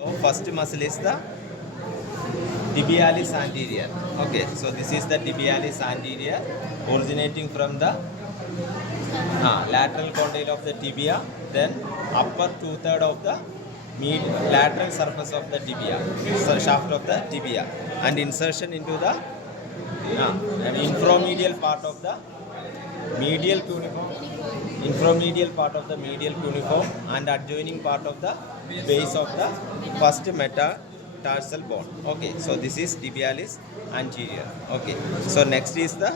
So first muscle is the tibialis anterior. Okay, so this is the tibialis anterior originating from the lateral condyle of the tibia, then upper two-third of the lateral surface of the tibia, so shaft of the tibia, and insertion into the inframedial part of the medial cuneiform, inframedial part of the medial cuneiform, and adjoining part of the base of the first metatarsal bone. Okay, so this is tibialis anterior. Okay, so next is the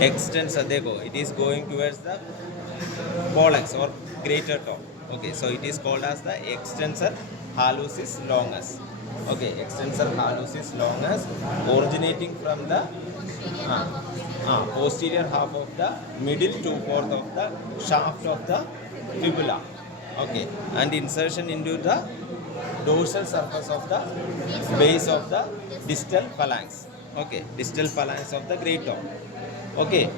extensor. Dekho, it is going towards the pollex or greater toe. Okay, so it is called as the extensor hallucis longus. Okay, extensor hallucis longus originating from the posterior half of the middle two-fourth of the shaft of the fibula. Okay, and insertion into the dorsal surface of the base of the distal phalanx. Okay, distal phalanx of the great toe. Okay,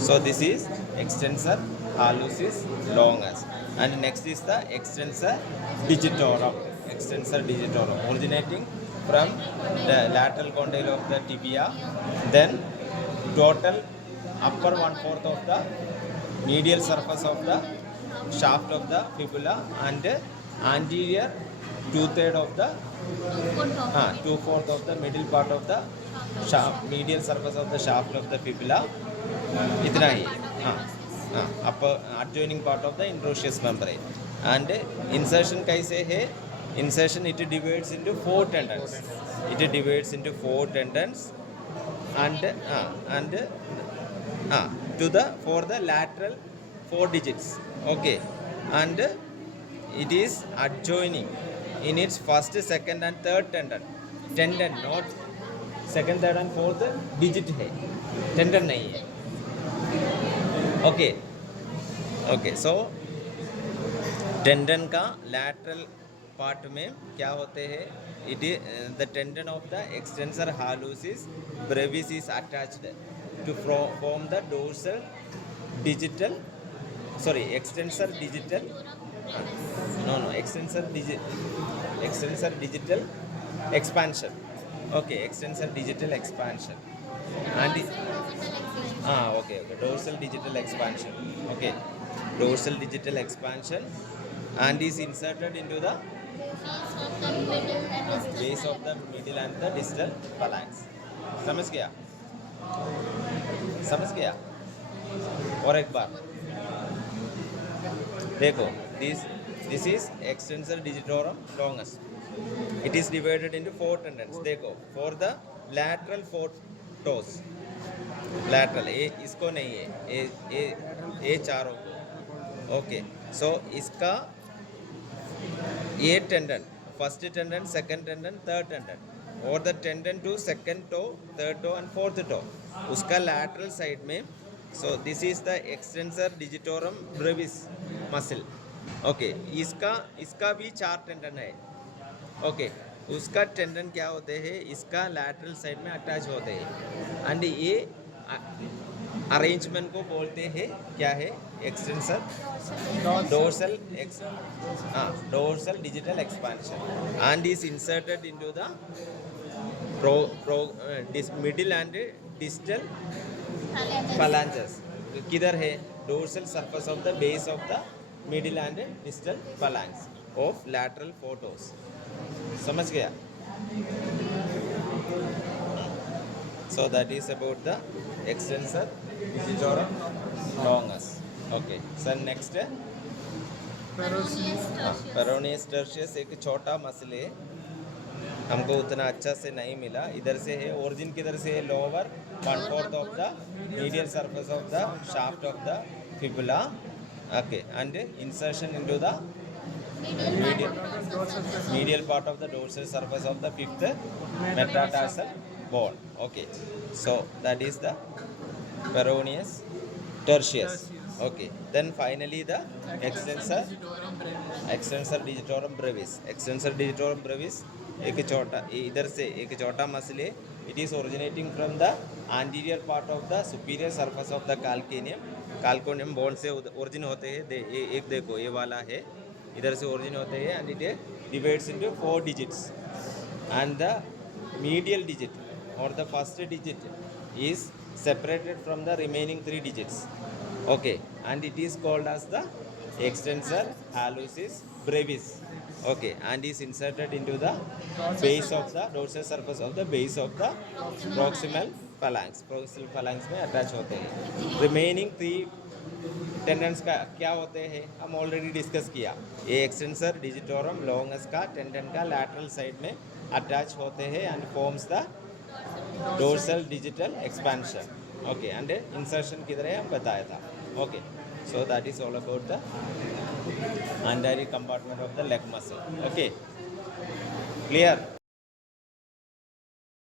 so this is extensor hallucis longus, and next is the extensor digitorum. Extensor digitorum originating from the lateral condyle of the tibia, then total upper one-fourth of the medial surface of the shaft of the fibula, and anterior two-third of the two-fourth of the middle part of the shaft, medial surface of the shaft of the fibula. इतना ही upper adjoining part of the interosseous membrane. And insertion कैसे है? Insertion, it divides into four tendons. It divides into four tendons, and to the for the lateral four digits. Okay, and it is adjoining in its first, second, and third tendon. Tendon, not second, third, and fourth digit है, tendon नहीं है. Okay, okay, so tendon का lateral part में क्या होते हैं? It is the tendon of the extensor hallucis brevis is attached to form the dorsal digital extensor digital extensor digital expansion. Okay, extensor digital expansion and okay, dorsal digital expansion. Okay, dorsal digital expansion, and is inserted into the base of the middle and the distal phalanx. समझ गया और एक बार देखो, this is extensor digitorum longus. It is divided into four tendons. देखो, for the lateral four toes, lateral ए इसको नहीं है, ए चारों को. ओके, सो इसका ये tendon, first tendon, second tendon, third tendon, और the tendon to second toe, third toe, and fourth toe, उसका लैटरल साइड में. So this is the extensor digitorum brevis muscle. Okay, इसका भी चार टेंडन है. Okay, उसका टेंडन क्या होते हैं? इसका लैटरल साइड में अटैच होते हैं, एंड ये अरेंजमेंट को बोलते हैं क्या है? Extensor dorsal digital expansion, and is inserted into the middle and distal phalanges. किधर है? Dorsal surface of the base of the middle and distal phalanx of lateral four toes. समझ गया? So that is about the extensor digitorum longus. Okay, so next peroneus tertius एक छोटा muscle है, हमको उतना अच्छा से नहीं मिला. इधर से है, ओरिजिन किधर से है? Lower one fourth of the medial surface of the shaft of the fibula. Okay, and insertion into the medial part of the dorsal surface of the fifth metatarsal bone. Okay, so that is the peroneus tertius. Okay, then finally the extensor digitorum brevis. Extensor digitorum brevis एक छोटा, इधर से एक छोटा muscle है. It is originating from the anterior part of the superior surface of the calcaneum. Bone से origin होते हैं. एक देखो, ये वाला है इधर से ओरिजिन होते हैं and it divides into 4 digits and the medial digit or the first digit is separated from the remaining 3 digits. Okay, and it is called as the extensor hallucis brevis. Okay, and is inserted into the base of the dorsal surface of the base of the proximal phalanx. Proximal phalanx में attach होते हैं. Remaining 3 tendencies का क्या होते हैं हम already discuss किया. ये एक्सटेंसर डिजिटोरम लॉन्गस का टेंडन का लैटरल साइड में अटैच होते हैं and forms the dorsal digital expansion. Okay, and insertion किधर है हम बताया था. Okay, so that is all about the anterior compartment of the leg muscle. Okay, clear.